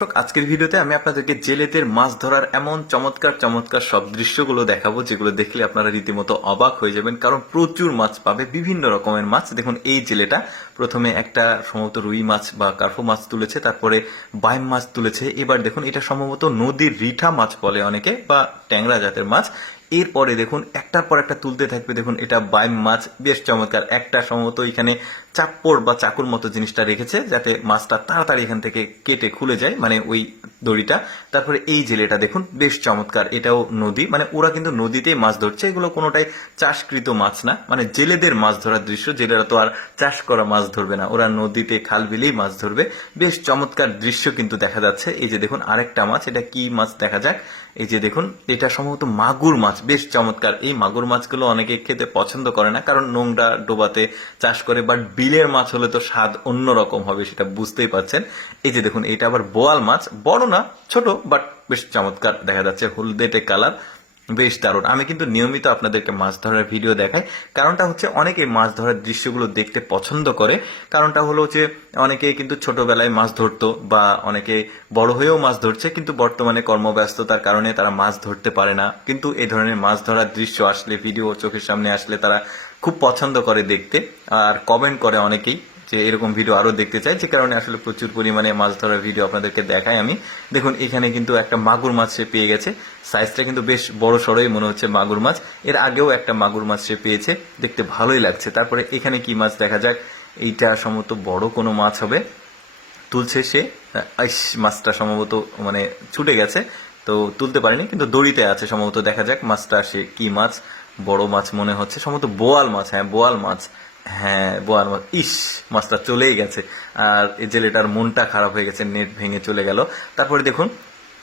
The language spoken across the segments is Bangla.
আজকের ভিডিওতে আমি আপনাদেরকে জেলেদের মাছ ধরার এমন চমৎকার চমৎকার সব দৃশ্যগুলো দেখাবো যেগুলো দেখলে আপনারা রীতিমতো অবাক হয়ে যাবেন, কারণ প্রচুর মাছ পাবে, বিভিন্ন রকমের মাছ। দেখুন এই জেলেটা প্রথমে একটা সম্ভবত রুই মাছ বা কার্ফু মাছ তুলেছে, তারপরে বাইম মাছ তুলেছে। এবার দেখুন এটা সম্ভবত নদীর রিঠা মাছ বলে অনেকে, বা ট্যাংরা জাতের মাছ। এরপরে দেখুন একটার পর একটা তুলতে থাকবে। দেখুন এটা বাইম মাছ, বেশ চমৎকার। একটা সম্ভবত এখানে চাপ্পড় বা চাকুর মতো জিনিসটা রেখেছে যাতে মাছটা তাড়াতাড়ি এখান থেকে কেটে খুলে যায়, মানে ওই দড়িটা। তারপরে এই জেলেটা দেখুন বেশ চমৎকার, এটাও নদী, মানে ওরা কিন্তু নদীতেই মাছ ধরছে। এগুলো কোনোটাই চাষকৃত মাছ না, মানে জেলেদের মাছ ধরার দৃশ্য। জেলেরা তো আর চাষ করা মাছ ধরবে না, ওরা নদীতে খাল বিলেই মাছ ধরবে। বেশ চমৎকার দৃশ্য কিন্তু দেখা যাচ্ছে। এই যে দেখুন আরেকটা মাছ, এটা কি মাছ দেখা যাক। এই যে দেখুন এটা সম্ভবত মাগুর মাছ, বেশ চমৎকার। এই মাগুর মাছগুলো অনেকে খেতে পছন্দ করে না, কারণ নোংরা ডোবাতে চাষ করে, বাট বিলের মাছ হলে তো স্বাদ অন্যরকম হবে, সেটা বুঝতেই পারছেন। এই যে দেখুন এটা আবার বোয়াল মাছ, বড় না ছোট, বাট বেশ চমৎকার দেখা যাচ্ছে, হলদেটে কালার, বেশ দারুণ। আমি কিন্তু নিয়মিত আপনাদেরকে মাছ ধরার ভিডিও দেখাই, কারণটা হচ্ছে অনেকে মাছ ধরার দৃশ্যগুলো দেখতে পছন্দ করে। কারণটা হলো যে অনেকে কিন্তু ছোটবেলায় মাছ ধরতো, বা অনেকে বড় হয়েও মাছ ধরছে, কিন্তু বর্তমানে কর্মব্যস্ততার কারণে তারা মাছ ধরতে পারে না। কিন্তু এই ধরনের মাছ ধরার দৃশ্য আসলে, ভিডিও চোখের সামনে আসলে তারা খুব পছন্দ করে দেখতে, আর কমেন্ট করে অনেকেই যে এরকম ভিডিও আরো দেখতে চাই, যে কারণে আসলে প্রচুর পরিমাণে মাছ ধরার ভিডিও আপনাদেরকে দেখাই আমি। দেখুন এখানে কিন্তু একটা মাগুর মাছ সে পেয়ে গেছে, সাইজটা কিন্তু বেশ বড় সড়ই মনে হচ্ছে মাগুর মাছ। এর আগেও একটা মাগুর মাছ সে পেয়েছে, দেখতে ভালোই লাগছে। তারপরে এখানে কি মাছ দেখা যাক। এইটা সম্ভবত বড় কোনো মাছ হবে, তুলছে সে। মাছটা সম্ভবত মানে ছুটে গেছে, তো তুলতে পারেনি, কিন্তু দড়িতে আছে সম্ভবত। দেখা যাক মাছটা সে কি মাছ। বড় মাছ মনে হচ্ছে, সম্ভবত বোয়াল মাছ। হ্যাঁ বোয়াল মাছ, হ্যাঁ বোয়াল মাছ। মাছটা চলেই গেছে, আর এই জেলেটার মনটা খারাপ হয়ে গেছে, নেট ভেঙে চলে গেল। তারপরে দেখুন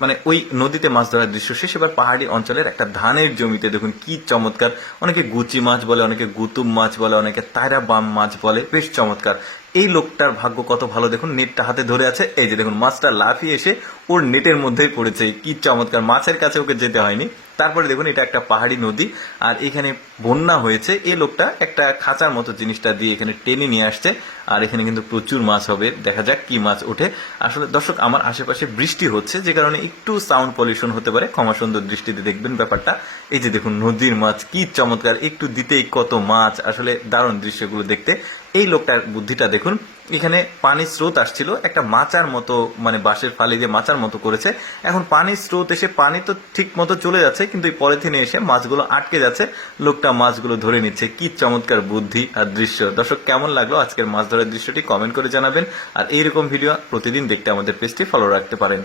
মানে ওই নদীতে মাছ ধরার দৃশ্য শেষ। এবার পাহাড়ি অঞ্চলের একটা ধানের জমিতে দেখুন কি চমৎকার। অনেকে গুচি মাছ বলে, অনেকে গুতুম মাছ বলে, অনেকে তাইরা বাম মাছ বলে, বেশ চমৎকার। এই লোকটার ভাগ্য কত ভালো, দেখুন নেটটা হাতে ধরে আছে। এই যে দেখুন মাছটা লাফিয়ে এসে ওর নেটের মধ্যেই পড়েছে, কি চমৎকার। মাছের কাছে ওকে যেতে হয়নি। তারপরে দেখুন এটা একটা পাহাড়ি নদী, আর এখানে বন্যা হয়েছে। এই লোকটা একটা খাঁচার মতো জিনিসটা দিয়ে এখানে টেনে নিয়ে আসছে, আর এখানে কিন্তু প্রচুর মাছ হবে। দেখা যাক কি মাছ ওঠে। আসলে দর্শক আমার আশেপাশে বৃষ্টি হচ্ছে, যে কারণে একটু সাউন্ড পলিউশন হতে পারে, ক্ষমা সুন্দর দৃষ্টিতে দেখবেন ব্যাপারটা। এই যে দেখুন নদীর মাছ, কি চমৎকার, একটু দিতেই কত মাছ। আসলে দারুণ দৃশ্যগুলো দেখতে। এই লোকটার বুদ্ধিটা দেখুন, এখানে পানির স্রোত আসছিল, একটা মাচার মতো, মানে বাঁশের ফালি দিয়ে মাচার মতো করেছে। এখন পানির স্রোত এসে পানি তো ঠিক মতো চলে যাচ্ছে, কিন্তু এই পলিথিনে এসে মাছগুলো আটকে যাচ্ছে। লোকটা মাছগুলো ধরে নিচ্ছে, কি চমৎকার বুদ্ধি আর দৃশ্য। দর্শক কেমন লাগলো আজকের মাছ ধরার দৃশ্যটি কমেন্ট করে জানাবেন, আর এইরকম ভিডিও প্রতিদিন দেখতে আমাদের পেজটি ফলো রাখতে পারেন।